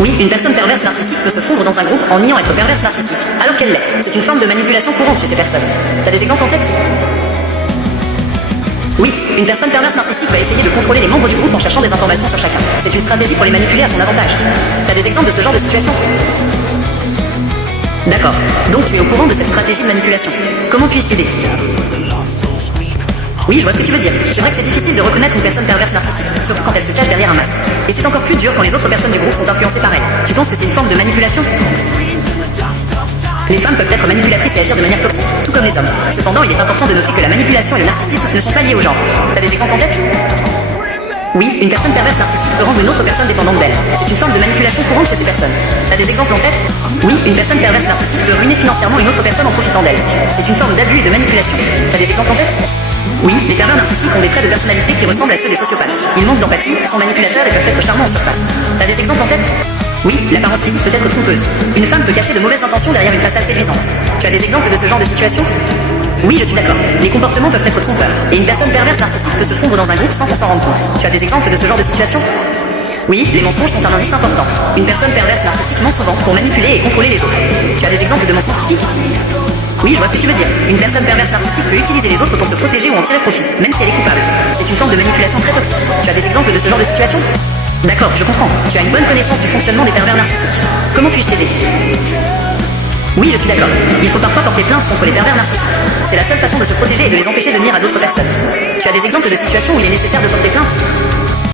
Oui, une personne perverse narcissique peut se fondre dans un groupe en niant être perverse narcissique, alors qu'elle l'est. C'est une forme de manipulation courante chez ces personnes. T'as des exemples en tête? Oui, une personne perverse narcissique va essayer de contrôler les membres du groupe en cherchant des informations sur chacun. C'est une stratégie pour les manipuler à son avantage. T'as des exemples de ce genre de situation? D'accord. Donc tu es au courant de cette stratégie de manipulation. Comment puis-je t'aider? Oui, je vois ce que tu veux dire. C'est vrai que c'est difficile de reconnaître une personne perverse narcissique, surtout quand elle se cache derrière un masque. Et c'est encore plus dur quand les autres personnes du groupe sont influencées par elle. Tu penses que c'est une forme de manipulation? Les femmes peuvent être manipulatrices et agir de manière toxique, tout comme les hommes. Cependant, il est important de noter que la manipulation et le narcissisme ne sont pas liés au genre. T'as des exemples en tête? Oui, une personne perverse narcissique peut rendre une autre personne dépendante d'elle. C'est une forme de manipulation courante chez ces personnes. T'as des exemples en tête? Oui, une personne perverse narcissique peut ruiner financièrement une autre personne en profitant d'elle. C'est une forme d'abus et de manipulation. T'as des exemples en tête? Oui, les pervers narcissiques ont des traits de personnalité qui ressemblent à ceux des sociopathes. Ils manquent d'empathie, sont manipulateurs et peuvent être charmants en surface. T'as des exemples en tête? Oui, l'apparence physique peut être trompeuse. Une femme peut cacher de mauvaises intentions derrière une façade séduisante. Tu as des exemples de ce genre de situation? Oui, je suis d'accord. Les comportements peuvent être trompeurs. Et une personne perverse narcissique peut se fondre dans un groupe sans qu'on s'en rende compte. Tu as des exemples de ce genre de situation? Oui, les mensonges sont un indice important. Une personne perverse narcissique ment souvent pour manipuler et contrôler les autres. Tu as des exemples de mensonges typiques? Oui, je vois ce que tu veux dire. Une personne perverse narcissique peut utiliser les autres pour se protéger ou en tirer profit, même si elle est coupable. C'est une forme de manipulation très toxique. Tu as des exemples de ce genre de situation? D'accord, je comprends. Tu as une bonne connaissance du fonctionnement des pervers narcissiques. Comment puis-je t'aider? Oui, je suis d'accord. Il faut parfois porter plainte contre les pervers narcissiques. C'est la seule façon de se protéger et de les empêcher de nuire à d'autres personnes. Tu as des exemples de situations où il est nécessaire de porter plainte?